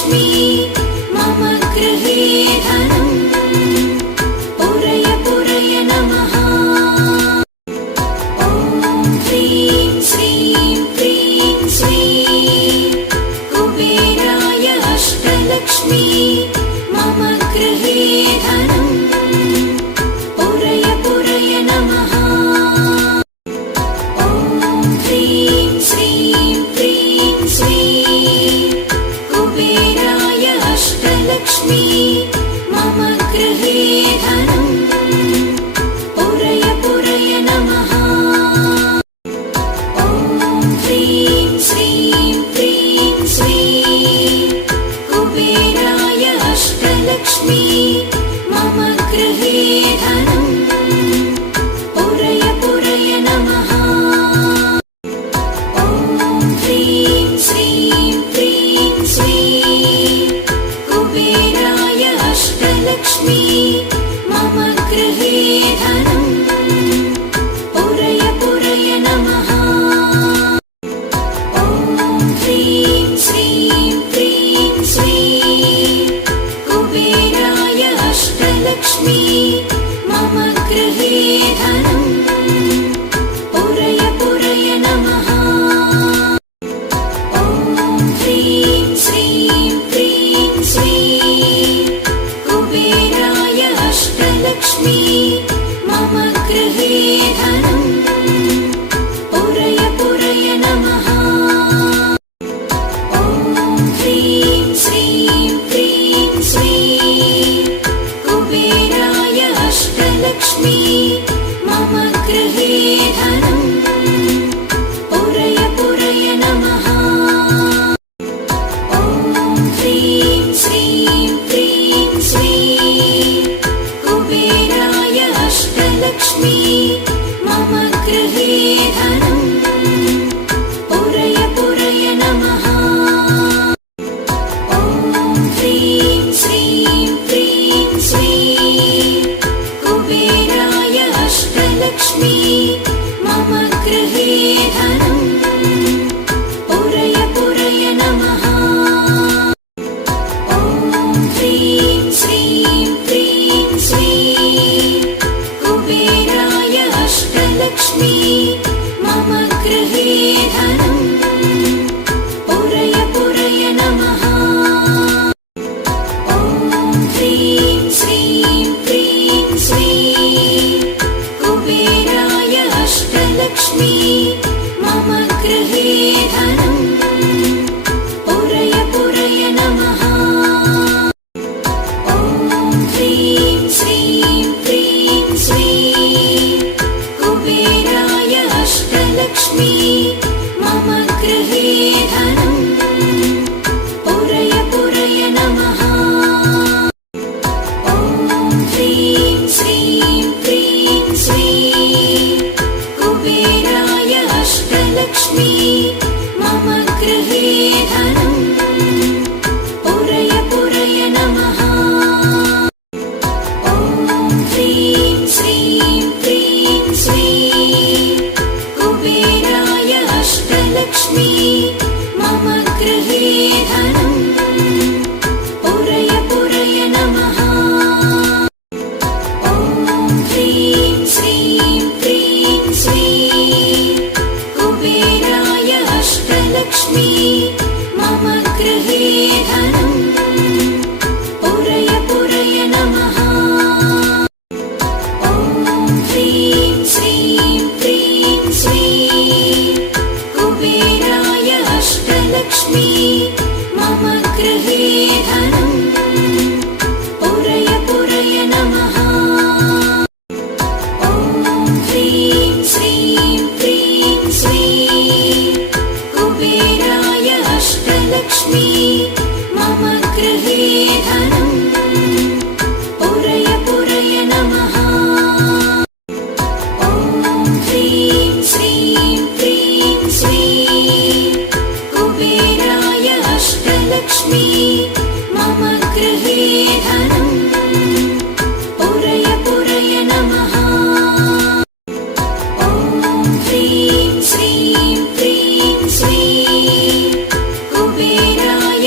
अष्टलक्ष्मी मम गृहे धनम् पुरय पुरय नमः। ॐ ह्रीं श्रीं क्रीं श्रीं कुबेराय अष्टलक्ष्मी मम गृहे धनम् पुरय पुरय नमः। ॐ ह्रीं श्रीं क्रीं श्रीं कुबेराय अष्टलक्ष्मी मम गृहे धनम् पुरय पुरय नमः। ॐ ह्रीं श्रीं क्रीं श्रीं कुबेराय अष्टलक्ष्मी मम गृहे धनम् पुरय पुरय नमः। ॐ ह्रीं श्रीं क्रीं श्रीं कुबेराय अष्टलक्ष्मी मम गृहे धनम् पुरय पुरय नमः। ॐ ह्रीं श्रीं क्रीं श्रीं कुबेराय अष्टलक्ष्मी मम गृहे धनम् पुरय पुरय नमः। ॐ ह्रीं श्रीं क्रीं श्रीं कुबेराय अष्टलक्ष्मी मम गृहे धनम् पुरय पुरय नमः। ॐ ह्रीं श्रीं क्रीं श्रीं कुबेराय अष्टलक्ष्मी मम गृहे धनम् पुरय पुरय नमः। ॐ ह्रीं श्रीं क्रीं श्रीं कुबेराय अष्टलक्ष्मी मम गृहे धनम् पुरय पुरय नमः। ॐ ह्रीं श्रीं क्रीं श्रीं कुबेराय अष्टलक्ष्मी मम गृहे धनम् पुरय पुरय नमः। ॐ ह्रीं श्रीं क्रीं श्रीं कुबेराय अष्टलक्ष्मी मम गृहे धनम् पुरय पुरय नमः। ॐ ह्रीं श्रीं क्रीं श्रीं कुबेराय अष्टलक्ष्मी मम गृहे धनम् पुरय पुरय नमः। ॐ ह्रीं श्रीं क्रीं श्रीं कुबेराय अष्टलक्ष्मी मम गृहे धनम् पुरय पुरय नमः। ॐ ह्रीं श्रीं क्रीं श्रीं कुबेराय अष्टलक्ष्मी मम गृहे धनम् पुरय पुरय नमः। ॐ ह्रीं श्रीं क्रीं श्रीं कुबेराय अष्टलक्ष्मी मम गृहे धनम् पुरय पुरय नमः। ॐ ह्रीं श्रीं क्रीं श्रीं कुबेराय अष्टलक्ष्मी मम गृहे धनम् पुरय पुरय नमः। ॐ ह्रीं श्रीं क्रीं श्रीं कुबेराय अष्टलक्ष्मी मम गृहे धनम् पुरय पुरय नमः। ॐ ह्रीं श्रीं क्रीं श्रीं कुबेराय अष्टलक्ष्मी मम गृहे धनम् पुरय पुरय नमः। ॐ ह्रीं श्रीं क्रीं श्रीं कुबेराय अष्टलक्ष्मी मम गृहे धनम् पुरय पुरय नमः। ॐ ह्रीं श्रीं क्रीं श्रीं कुबेराय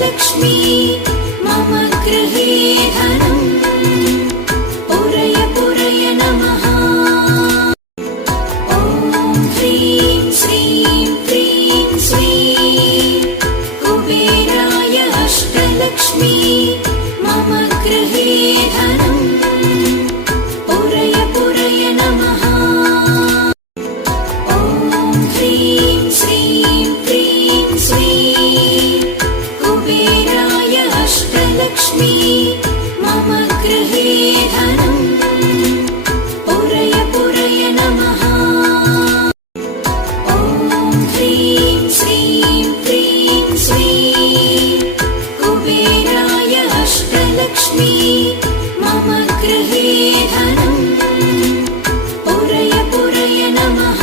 अष्टलक्ष्मी मम गृहे धनम् पुरय पुरय नमः। ॐ ह्रीं श्रीं क्रीं श्रीं कुबेराय अष्टलक्ष्मी मम गृहे धनम् पुरय पुरय नमः। ॐ ह्रीं श्रीं क्रीं श्रीं कुबेराय अष्टलक्ष्मी मम गृहे धनम् पुरय पुरय नमः। ॐ ह्रीं श्रीं क्रीं श्रीं कुबेराय अष्टलक्ष्मी मम गृहे धनम् पुरय पुरय नमः।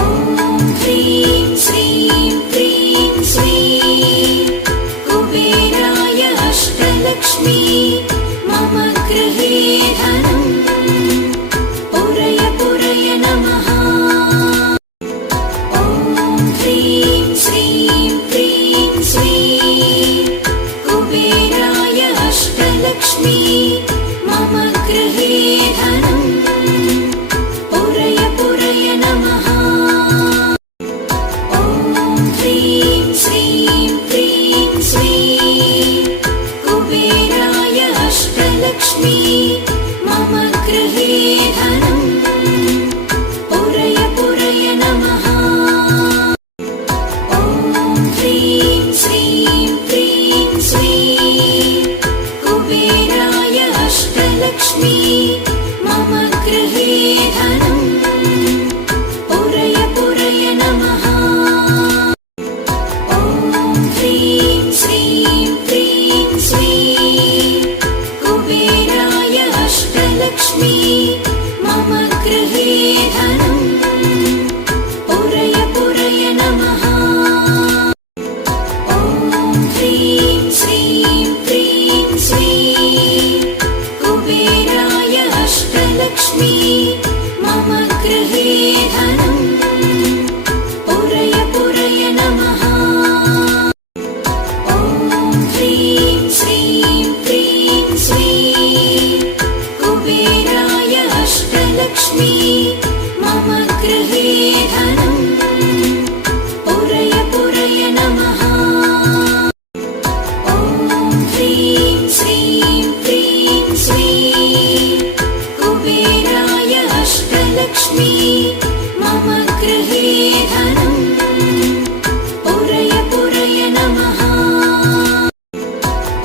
ॐ ह्रीं श्रीं क्रीं श्रीं कुबेराय अष्टलक्ष्मी मम गृहे धनम् पुरय पुरय नमः। ॐ ह्रीं श्रीं क्रीं श्रीं कुबेराय अष्टलक्ष्मी मम गृहे धनम् पुरय पुरय नमः। ॐ ह्रीं श्रीं क्रीं श्रीं कुबेराय अष्टलक्ष्मी मम गृहे धनम् पुरय पुरय नमः। ॐ ह्रीं श्रीं क्रीं श्रीं कुबेराय अष्टलक्ष्मी मम गृहे धनम् पुरय पुरय नमः। ॐ ह्रीं श्रीं क्रीं श्रीं कुबेराय अष्टलक्ष्मी मम गृहे धनम् पुरय पुरय नमः। ॐ ह्रीं श्रीं क्रीं श्रीं कुबेराय अष्टलक्ष्मी मम गृहे धनम् पुरय पुरय नमः। ॐ ह्रीं श्रीं क्रीं श्रीं कुबेराय अष्टलक्ष्मी मम गृहे धनम् पुरय पुरय नमः। ॐ ह्रीं श्रीं क्रीं श्रीं कुबेराय अष्टलक्ष्मी मम गृहे धनम् पुरय पुरय नमः।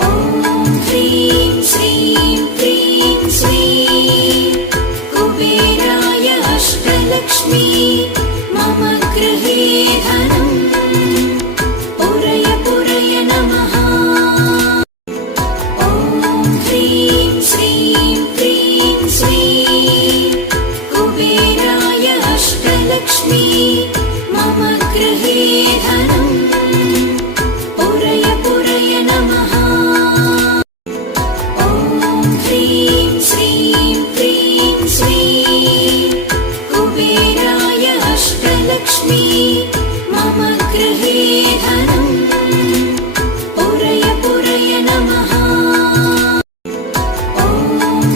ॐ ह्रीं श्रीं क्रीं श्रीं कुबेराय अष्टलक्ष्मी मम गृहे धनम् पुरय पुरय नमः। ॐ ह्रीं श्रीं क्रीं श्रीं कुबेराय अष्टलक्ष्मी मम गृहे धनम् पुरय पुरय नमः। ॐ ह्रीं श्रीं क्रीं श्रीं कुबेराय अष्टलक्ष्मी मम गृहे धनम् पुरय पुरय नमः। ॐ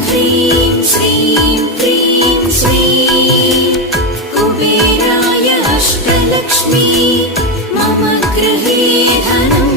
ह्रीं श्रीं क्रीं श्रीं कुबेराय अष्टलक्ष्मी मम गृहे धनम्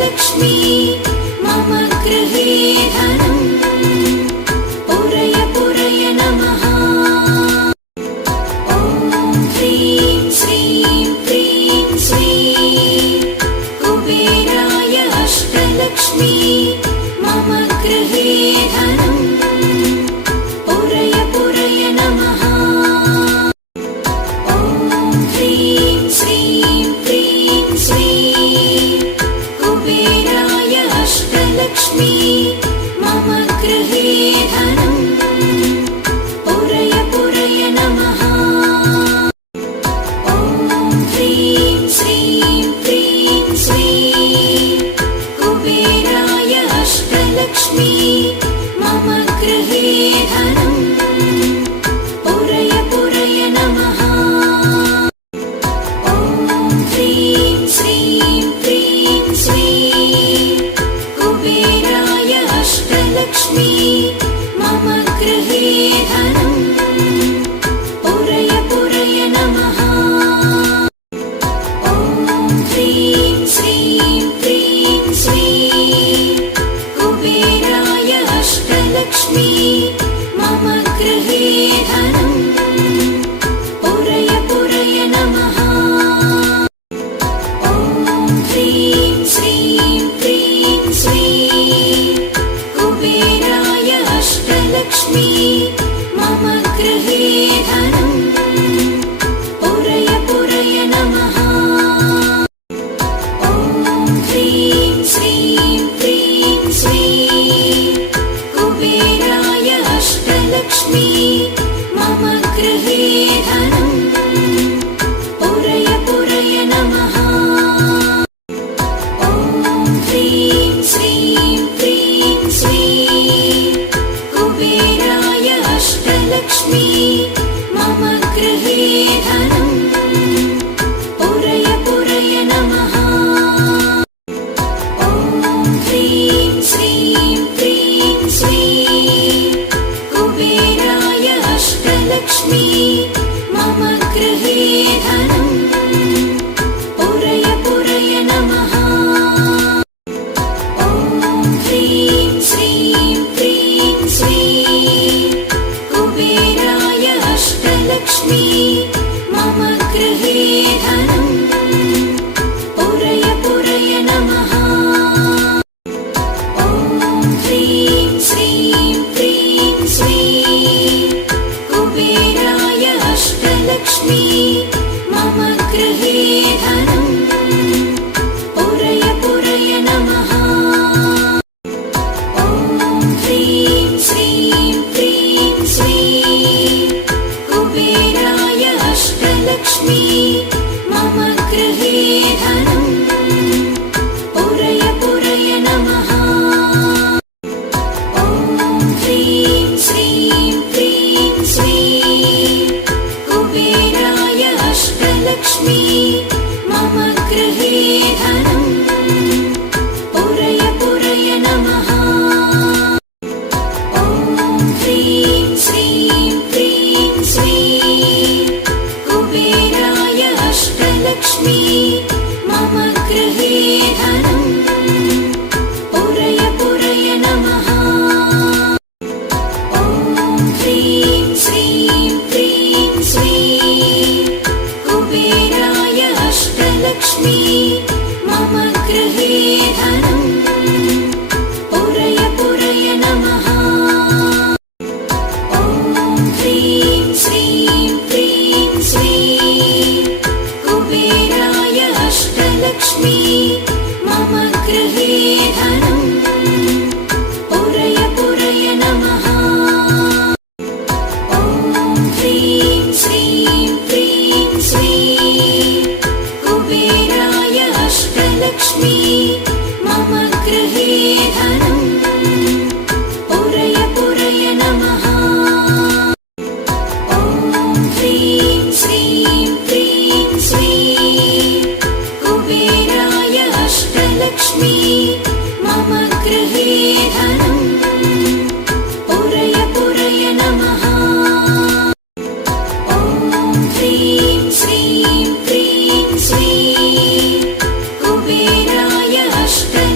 अष्टलक्ष्मी मम गृहे धनम् पुरय पुरय नमः। ॐ ह्रीं श्रीं क्रीं श्रीं कुबेराय अष्टलक्ष्मी मम गृहे धनम् पुरय पुरय नमः। ॐ ह्रीं श्रीं क्रीं श्रीं कुबेराय अष्टलक्ष्मी मम गृहे धनम् पुरय पुरय नमः। ॐ ह्रीं श्रीं क्रीं श्रीं कुबेराय अष्टलक्ष्मी मम गृहे धनम् पुरय पुरय नमः। ॐ ह्रीं श्रीं क्रीं श्रीं कुबेराय अष्टलक्ष्मी मम गृहे धनम् पुरय पुरय नमः। ॐ ह्रीं श्रीं क्रीं श्रीं कुबेराय अष्टलक्ष्मी मम गृहे धनम् पुरय पुरय नमः। ॐ ह्रीं श्रीं क्रीं श्रीं कुबेराय अष्टलक्ष्मी मम गृहे धनम् पुरय पुरय नमः। ॐ ह्रीं श्रीं क्रीं श्रीं कुबेराय अष्टलक्ष्मी मम गृहे धनम् पुरय पुरय नमः। ॐ ह्रीं श्रीं क्रीं श्रीं कुबेराय अष्टलक्ष्मी मम गृहे धनम् पुरय पुरय नमः। ॐ ह्रीं श्रीं क्रीं श्रीं कुबेराय अष्टलक्ष्मी मम गृहे धनम् पुरय पुरय नमः। ॐ ह्रीं श्रीं क्रीं श्रीं कुबेराय अष्टलक्ष्मी मम गृहे धनम् पुरय पुरय नमः। ॐ ह्रीं श्रीं क्रीं श्रीं कुबेराय अष्टलक्ष्मी मम गृहे धनम् पुरय पुरय नमः। ॐ ह्रीं श्रीं क्रीं श्रीं कुबेराय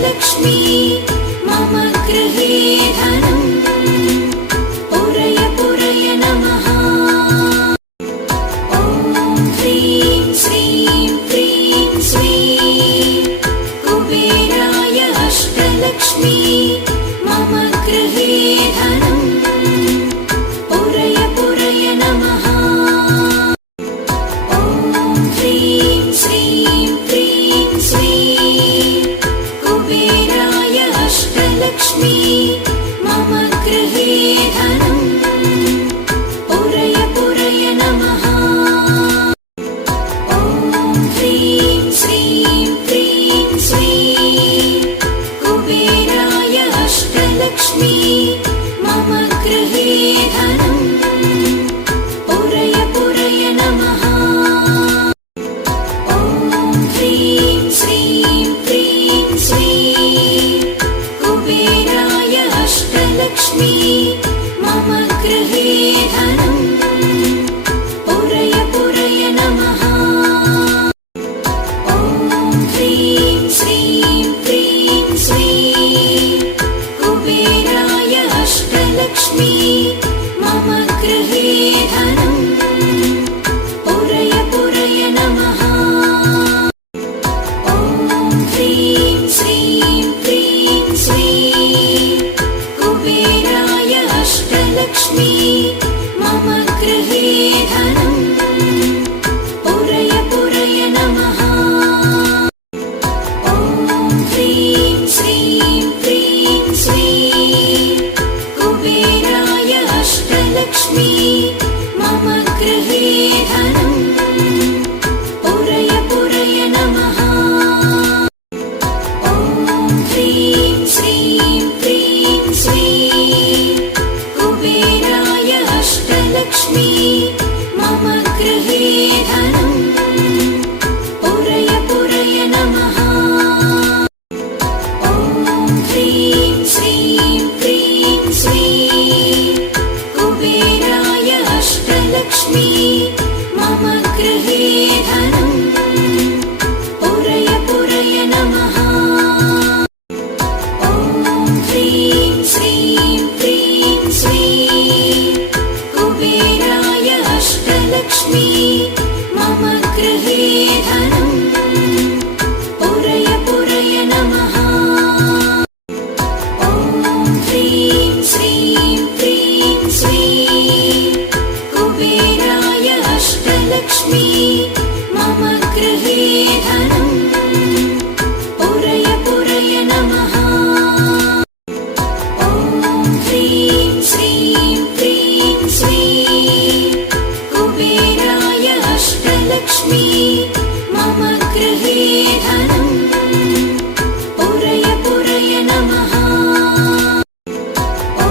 अष्टलक्ष्मी मम गृहे धनम् पुरय पुरय नमः। ॐ ह्रीं श्रीं क्रीं श्रीं कुबेराय अष्टलक्ष्मी मम गृहे धनम् पुरय पुरय नमः। ॐ ह्रीं श्रीं क्रीं श्रीं कुबेराय अष्टलक्ष्मी मम गृहे धनम् पुरय पुरय नमः। ॐ ह्रीं श्रीं क्रीं श्रीं कुबेराय अष्टलक्ष्मी मम गृहे धनम् पुरय पुरय नमः। ॐ ह्रीं श्रीं क्रीं श्रीं कुबेराय अष्टलक्ष्मी मम गृहे धनम् पुरय पुरय नमः। ॐ ह्रीं श्रीं क्रीं श्रीं कुबेराय अष्टलक्ष्मी मम गृहे धनम् पुरय पुरय नमः। ॐ ह्रीं श्रीं क्रीं श्रीं कुबेराय अष्टलक्ष्मी मम गृहे धनम् पुरय पुरय नमः। ॐ ह्रीं श्रीं क्रीं श्रीं कुबेराय अष्टलक्ष्मी मम गृहे धनम् पुरय पुरय नमः। ॐ ह्रीं श्रीं क्रीं श्रीं कुबेराय अष्टलक्ष्मी मम गृहे धनम् पुरय पुरय नमः। ॐ ह्रीं श्रीं क्रीं श्रीं कुबेराय अष्टलक्ष्मी मम गृहे धनम् पुरय पुरय नमः। ॐ ह्रीं श्रीं क्रीं श्रीं कुबेराय अष्टलक्ष्मी मम गृहे धनम् पुरय पुरय नमः। ॐ ह्रीं श्रीं क्रीं श्रीं कुबेराय अष्टलक्ष्मी मम गृहे धनम् पुरय पुरय नमः। ॐ ह्रीं श्रीं क्रीं श्रीं कुबेराय अष्टलक्ष्मी मम गृहे धनम् पुरय पुरय नमः। ॐ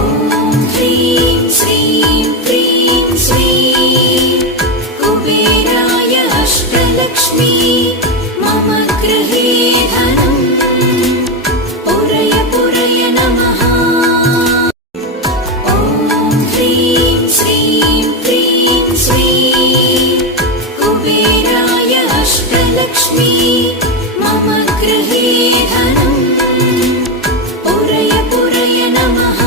ह्रीं श्रीं क्रीं श्रीं कुबेराय अष्टलक्ष्मी मम गृहे धनम् पुरय पुरय नमः। ॐ ह्रीं श्रीं क्रीं श्रीं कुबेराय अष्टलक्ष्मी मम गृहे धनम् पुरय पुरय नमः।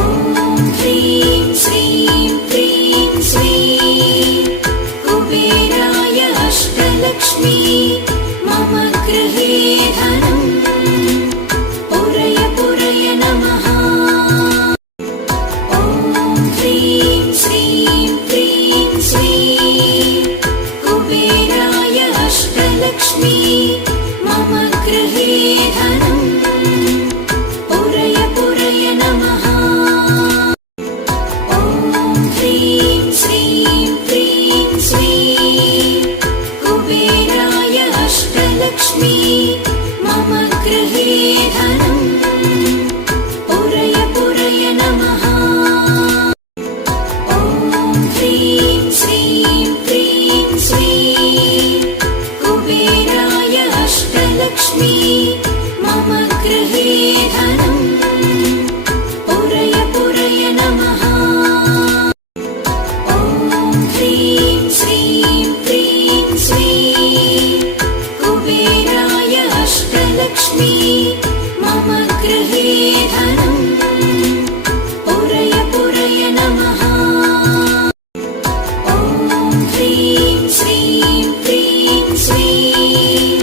ॐ ह्रीं श्रीं क्रीं श्रीं कुबेराय अष्टलक्ष्मी मम गृहे धनम् पुरय पुरय नमः। ॐ ह्रीं श्रीं क्रीं श्रीं कुबेराय अष्टलक्ष्मी मम गृहे धनम् पुरय पुरय नमः। ॐ ह्रीं श्रीं क्रीं श्रीं कुबेराय अष्टलक्ष्मी मम गृहे धनम् पुरय पुरय नमः। ॐ ह्रीं श्रीं क्रीं श्रीं कुबेराय अष्टलक्ष्मी मम गृहे धनम् पुरय पुरय नमः। ॐ ह्रीं श्रीं क्रीं श्रीं कुबेराय अष्टलक्ष्मी अष्टलक्ष्मी मम गृहे धनम् पुरय पुरय नमः ॐ ह्रीं श्रीं क्रीं श्रीं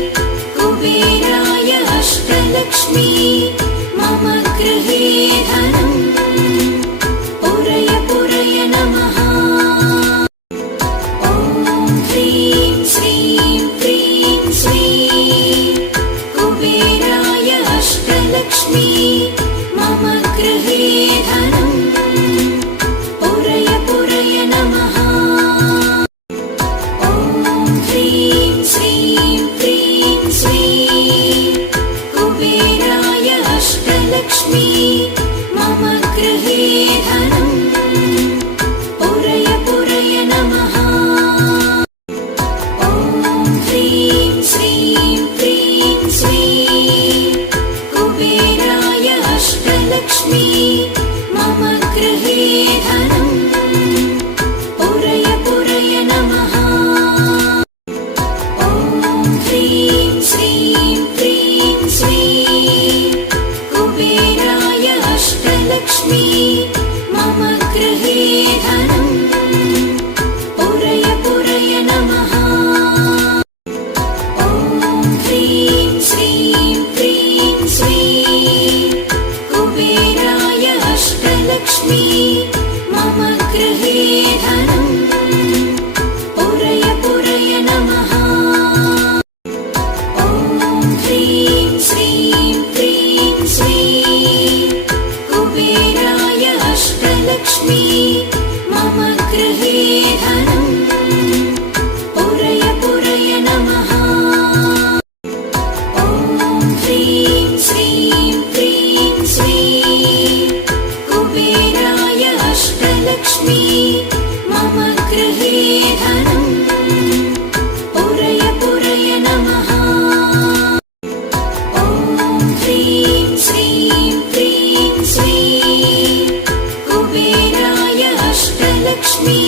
कुबेराय अष्टलक्ष्मी मम गृहे धनम् पुरय पुरय नमः ॐ ह्रीं श्रीं क्रीं श्रीं कुबेराय अष्टलक्ष्मी मम गृहे धनम् पुरय पुरय नमः ॐ ह्रीं श्रीं क्रीं श्रीं कुबेराय अष्टलक्ष्मी मम गृहे धनम् पुरय पुरय नमः ॐ ह्रीं श्रीं क्रीं श्रीं कुबेराय अष्टलक्ष्मी मम गृहे धनम् पुरय पुरय नमः ॐ ह्रीं श्रीं क्रीं श्रीं कुबेराय अष्टलक्ष्मी मम गृहे धनम् पुरय पुरय नमः ॐ ह्रीं श्रीं क्रीं श्रीं कुबेराय अष्टलक्ष्मी मम गृहे धनम् पुरय पुरय नमः ॐ ह्रीं श्रीं क्रीं श्रीं कुबेराय अष्टलक्ष्मी मम गृहे धनम् पुरय पुरय नमः ॐ ह्रीं श्रीं क्रीं श्रीं कुबेराय अष्टलक्ष्मी मम गृहे धनम् पुरय पुरय नमः ॐ ह्रीं श्रीं क्रीं श्रीं कुबेराय अष्टलक्ष्मी